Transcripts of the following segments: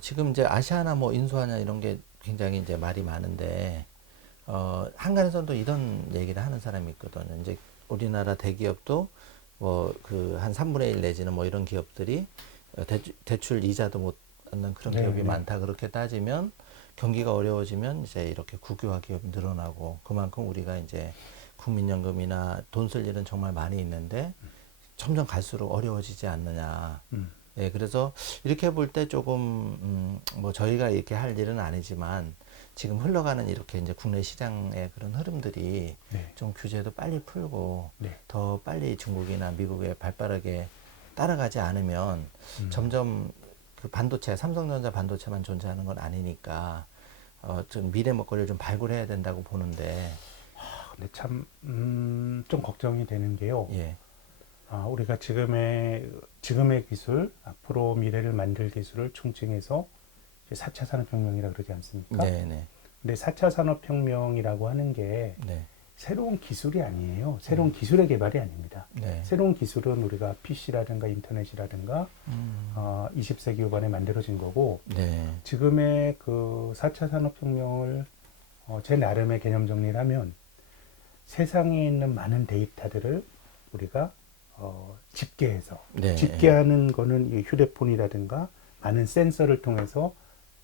지금 이제 아시아나 뭐 인수하냐 이런 게 굉장히 이제 말이 많은데, 한간에서도 이런 얘기를 하는 사람이 있거든요. 이제 우리나라 대기업도 뭐 그 한 3분의 1 내지는 뭐 이런 기업들이 대출 이자도 못 받는 그런 네, 기업이 네. 많다. 그렇게 따지면 경기가 어려워지면 이제 이렇게 국유화 기업이 늘어나고 그만큼 우리가 이제 국민연금이나 돈 쓸 일은 정말 많이 있는데 점점 갈수록 어려워지지 않느냐. 음, 예, 그래서 이렇게 볼 때 조금, 뭐 저희가 이렇게 할 일은 아니지만 지금 흘러가는 이렇게 이제 국내 시장의 그런 흐름들이 네, 좀 규제도 빨리 풀고 네. 더 빨리 중국이나 미국에 발빠르게 따라가지 않으면 점점 그 반도체, 삼성전자 반도체만 존재하는 건 아니니까 좀 미래 먹거리를 좀 발굴해야 된다고 보는데, 근데 참, 좀 걱정이 되는 게요. 예, 우리가 지금의 기술, 앞으로 미래를 만들 기술을 총칭해서 4차 산업혁명이라고 그러지 않습니까? 네, 네, 근데 4차 산업혁명이라고 하는 게 네, 새로운 기술이 아니에요. 새로운 기술의 개발이 아닙니다. 네, 새로운 기술은 우리가 PC라든가 인터넷이라든가 20세기 후반에 만들어진 거고, 네, 지금의 그 4차 산업혁명을 제 나름의 개념 정리를 하면 세상에 있는 많은 데이터들을 우리가 집계해서, 네, 집계하는 거는 이 휴대폰이라든가 많은 센서를 통해서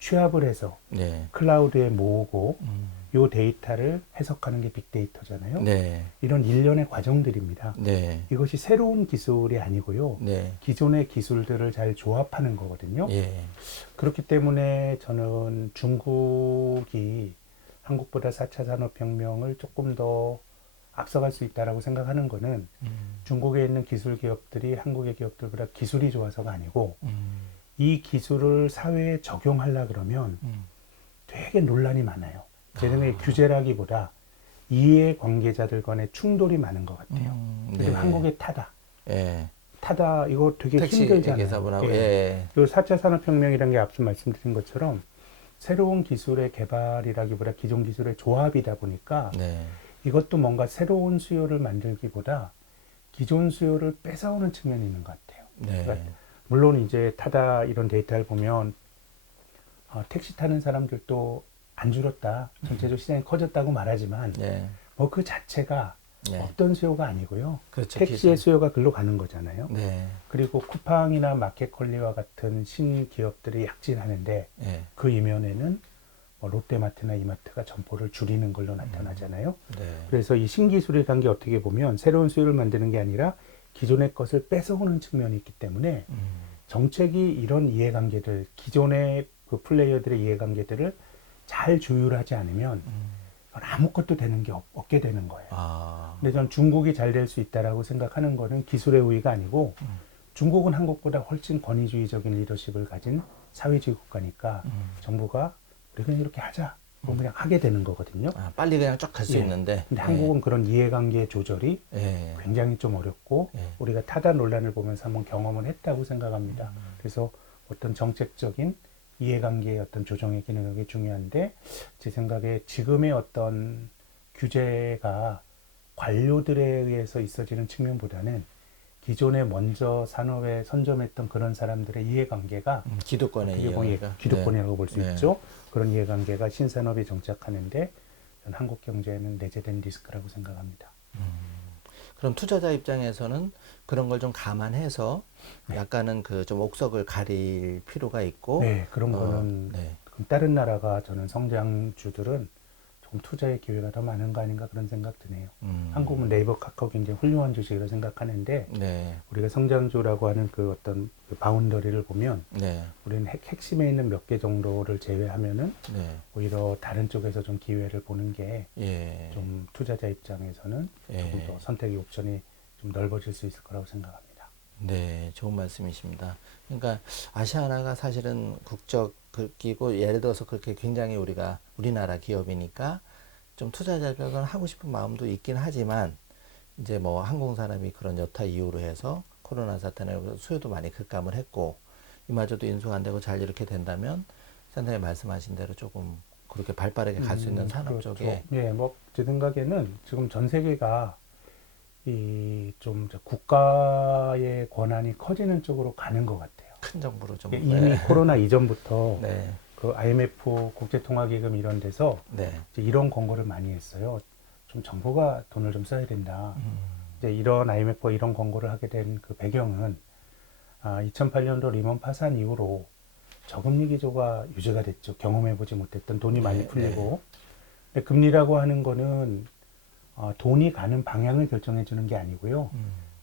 취합을 해서 네, 클라우드에 모으고 음, 이 데이터를 해석하는 게 빅데이터잖아요. 네, 이런 일련의 과정들입니다. 네, 이것이 새로운 기술이 아니고요. 네, 기존의 기술들을 잘 조합하는 거거든요. 예, 그렇기 때문에 저는 중국이 한국보다 4차 산업혁명을 조금 더 앞서갈 수 있다라고 생각하는 거는 중국에 있는 기술 기업들이 한국의 기업들보다 기술이 좋아서가 아니고 이 기술을 사회에 적용하려 그러면 음. 되게 논란이 많아요. 제 생각에 규제라기보다 이해 관계자들 간의 충돌이 많은 것 같아요. 그리고 네, 한국의 타다. 예, 타다 이거 되게 택시 힘들잖아요. 기사분하고, 예. 예, 그 4차 산업혁명이라는 게 앞서 말씀드린 것처럼 새로운 기술의 개발이라기보다 기존 기술의 조합이다 보니까 네, 이것도 뭔가 새로운 수요를 만들기보다 기존 수요를 뺏어오는 측면이 있는 것 같아요. 그러니까 네, 물론 이제 타다 이런 데이터를 보면 택시 타는 사람들도 안 줄었다. 전체적으로 시장이 커졌다고 말하지만 네, 뭐 그 자체가 네, 없던 수요가 아니고요. 그렇죠, 택시의 기술, 수요가 글로 가는 거잖아요. 네, 그리고 쿠팡이나 마켓컬리와 같은 신기업들이 약진하는데 예, 그 이면에는 뭐 롯데마트나 이마트가 점포를 줄이는 걸로 나타나잖아요. 네, 그래서 이 신기술이라는 게 어떻게 보면 새로운 수요를 만드는 게 아니라 기존의 것을 뺏어오는 측면이 있기 때문에 정책이 이런 이해관계들, 기존의 그 플레이어들의 이해관계들을 잘 조율하지 않으면 아무것도 되는 게 없게 되는 거예요. 아, 근데 저는 중국이 잘 될 수 있다라고 생각하는 거는 기술의 우위가 아니고 중국은 한국보다 훨씬 권위주의적인 리더십을 가진 사회주의 국가니까 정부가 우리 그냥 이렇게 하자. 그냥 하게 되는 거거든요. 아, 빨리 그냥 쫙 갈 수 예. 있는데, 근데 예, 한국은 그런 이해관계 조절이 예, 굉장히 좀 어렵고 예, 우리가 타다 논란을 보면서 한번 경험을 했다고 생각합니다. 그래서 어떤 정책적인 이해관계의 어떤 조정의 기능이 중요한데 제 생각에 지금의 어떤 규제가 관료들에 의해서 있어지는 측면보다는 기존에 먼저 산업에 선점했던 그런 사람들의 이해관계가 기득권의 어떻게 보면 이해가, 기득권이라고 볼 수 네, 있죠. 그런 이해관계가 신산업에 정착하는데 저는 한국 경제에는 내재된 리스크라고 생각합니다. 그럼 투자자 입장에서는 그런 걸 좀 감안해서 네. 약간은 그 좀 옥석을 가릴 필요가 있고, 네, 그런 거는 네, 다른 나라가 저는 성장주들은 조금 투자의 기회가 더 많은 거 아닌가 그런 생각 드네요. 한국은 네이버, 카카오 굉장히 훌륭한 주식이라고 생각하는데 네, 우리가 성장주라고 하는 그 어떤 그 바운더리를 보면 네, 우리는 핵심에 있는 몇 개 정도를 제외하면은 네, 오히려 다른 쪽에서 좀 기회를 보는 게 예, 좀 투자자 입장에서는 조금 예. 더 선택의 옵션이 좀 넓어질 수 있을 거라고 생각합니다. 네, 좋은 말씀이십니다. 그러니까 아시아나가 사실은 국적이고 예를 들어서 그렇게 굉장히 우리나라 기업이니까 좀 투자자들은 하고 싶은 마음도 있긴 하지만 이제 뭐 항공산업이 그런 여타 이유로 해서 코로나 사태나 수요도 많이 급감을 했고 이마저도 인수가 안 되고 잘 이렇게 된다면 선생님 말씀하신 대로 조금 그렇게 발빠르게 갈 수 있는 산업 그렇죠. 쪽에 예, 뭐 제 생각에는 지금 전 세계가 이 좀 국가의 권한이 커지는 쪽으로 가는 것 같아요. 큰 정부로 좀. 이미 코로나 이전부터 네. 그 IMF 국제통화기금 이런 데서 네. 이제 이런 권고를 많이 했어요. 좀 정부가 돈을 좀 써야 된다. 이제 이런 IMF가 이런 권고를 하게 된 그 배경은 2008년도 리먼 파산 이후로 저금리 기조가 유지가 됐죠. 경험해보지 못했던 돈이 많이 네, 풀리고. 근데 금리라고 하는 거는 돈이 가는 방향을 결정해 주는 게 아니고요.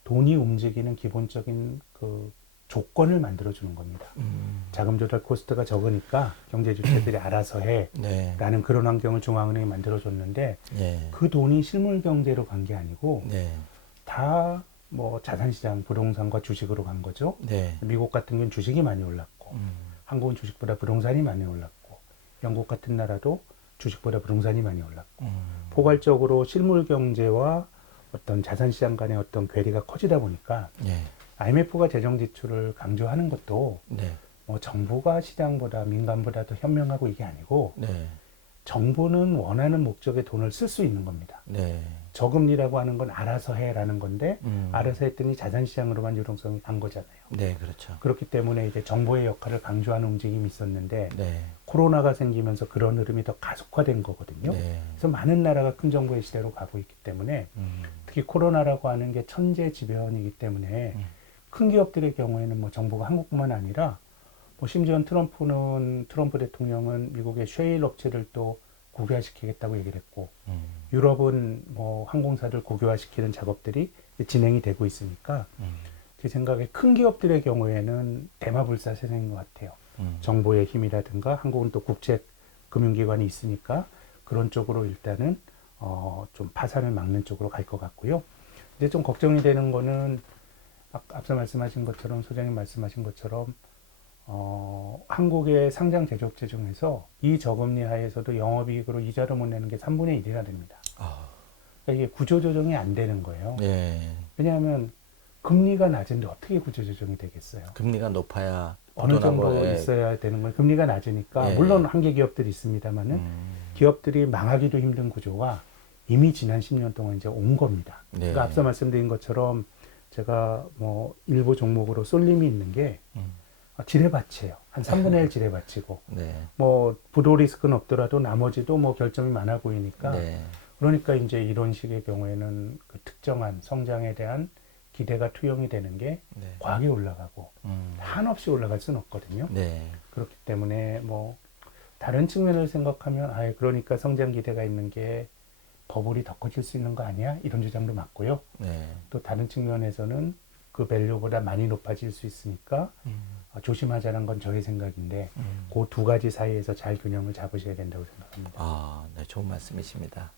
돈이 움직이는 기본적인 그 조건을 만들어 주는 겁니다. 자금 조달 코스트가 적으니까 경제 주체들이 알아서 해. 네. 라는 그런 환경을 중앙은행이 만들어 줬는데 네. 그 돈이 실물 경제로 간 게 아니고 네. 다 뭐 자산시장, 부동산과 주식으로 간 거죠. 네. 미국 같은 경우는 주식이 많이 올랐고 한국은 주식보다 부동산이 많이 올랐고 영국 같은 나라도 주식보다 부동산이 많이 올랐고 포괄적으로 실물 경제와 어떤 자산시장 간의 어떤 괴리가 커지다 보니까 네. IMF가 재정 지출을 강조하는 것도 네. 뭐 정부가 시장보다 민간보다 더 현명하고 이게 아니고 네. 정부는 원하는 목적에 돈을 쓸 수 있는 겁니다. 네. 저금리라고 하는 건 알아서 해라는 건데 알아서 음. 했더니 자산시장으로만 유동성이 간 거잖아요. 네, 그렇죠. 그렇기 때문에 이제 정부의 역할을 강조하는 움직임이 있었는데 네. 코로나가 생기면서 그런 흐름이 더 가속화된 거거든요. 네. 그래서 많은 나라가 큰 정부의 시대로 가고 있기 때문에 특히 코로나라고 하는 게 천재지변이기 때문에 큰 기업들의 경우에는 뭐 정부가 한국뿐만 아니라 뭐 심지어 트럼프 대통령은 미국의 셰일 업체를 또 국유화시키겠다고 얘기를 했고 유럽은 뭐 항공사를 국유화시키는 작업들이 진행이 되고 있으니까 제 생각에 큰 기업들의 경우에는 대마불사 세상인 것 같아요. 정보의 힘이라든가 한국은 또 국제 금융기관이 있으니까 그런 쪽으로 일단은 좀 파산을 막는 쪽으로 갈 것 같고요. 근데 좀 걱정이 되는 거는 앞서 말씀하신 것처럼 소장님 말씀하신 것처럼 한국의 상장 제조업체 중에서 이 저금리 하에서도 영업이익으로 이자를 못 내는 게 3분의 1이나 됩니다. 그러니까 이게 구조조정이 안 되는 거예요. 네. 왜냐하면 금리가 낮은데 어떻게 구조조정이 되겠어요? 금리가 높아야 어느 정도 보존하고, 예. 있어야 되는 거예요. 금리가 낮으니까 예. 물론 한계 기업들이 있습니다만은 기업들이 망하기도 힘든 구조가 이미 지난 10년 동안 이제 온 겁니다. 네. 그러니까 앞서 말씀드린 것처럼 제가 뭐 일부 종목으로 쏠림이 있는 게 지뢰밭이에요. 한 3분의 1 지뢰밭이고 네. 뭐 부도 리스크는 없더라도 나머지도 뭐 결점이 많아 보이니까 네. 그러니까 이제 이런 식의 경우에는 그 특정한 성장에 대한 기대가 투영이 되는 게 네. 과하게 올라가고 한없이 올라갈 수는 없거든요. 네. 그렇기 때문에 뭐 다른 측면을 생각하면 그러니까 성장 기대가 있는 게 버블이 더 커질 수 있는 거 아니야? 이런 주장도 맞고요. 네. 또 다른 측면에서는 그 밸류보다 많이 높아질 수 있으니까 조심하자는 건 저의 생각인데 그 두 가지 사이에서 잘 균형을 잡으셔야 된다고 생각합니다. 네, 좋은 말씀이십니다.